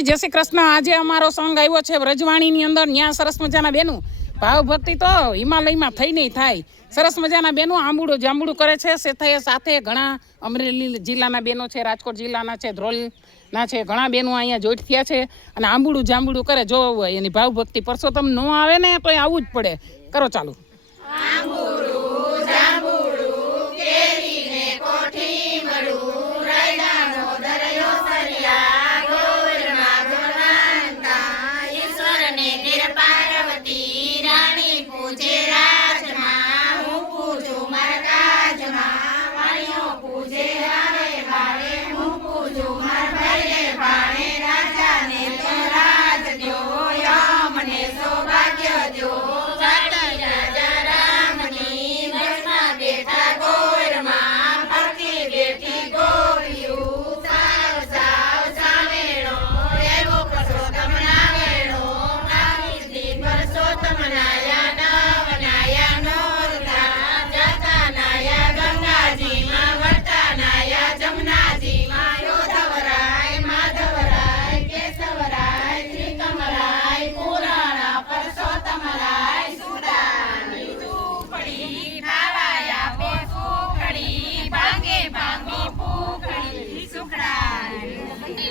માતાજી, જય શ્રી કૃષ્ણ। આજે અમારો સંઘ આવ્યો છે વ્રજવાણીની અંદર। ત્યાં સરસ મજાના બેનું ભાવ ભક્તિ તો હિમાલયમાં થઈ નહીં થાય। સરસ મજાના બેનું આંબુડું જાંબુડું કરે છે। સાથે ઘણા અમરેલી જિલ્લાના બેનો છે, રાજકોટ જિલ્લાના છે, ધ્રોલના છે, ઘણા બેનો અહીંયા જોઈન્ટ થયા છે અને આંબુડું જાંબુડું કરે। જોવું હોય એની ભાવ ભક્તિ પરસોત્તમ ન આવે ને તો આવવું જ પડે। કરો ચાલુ।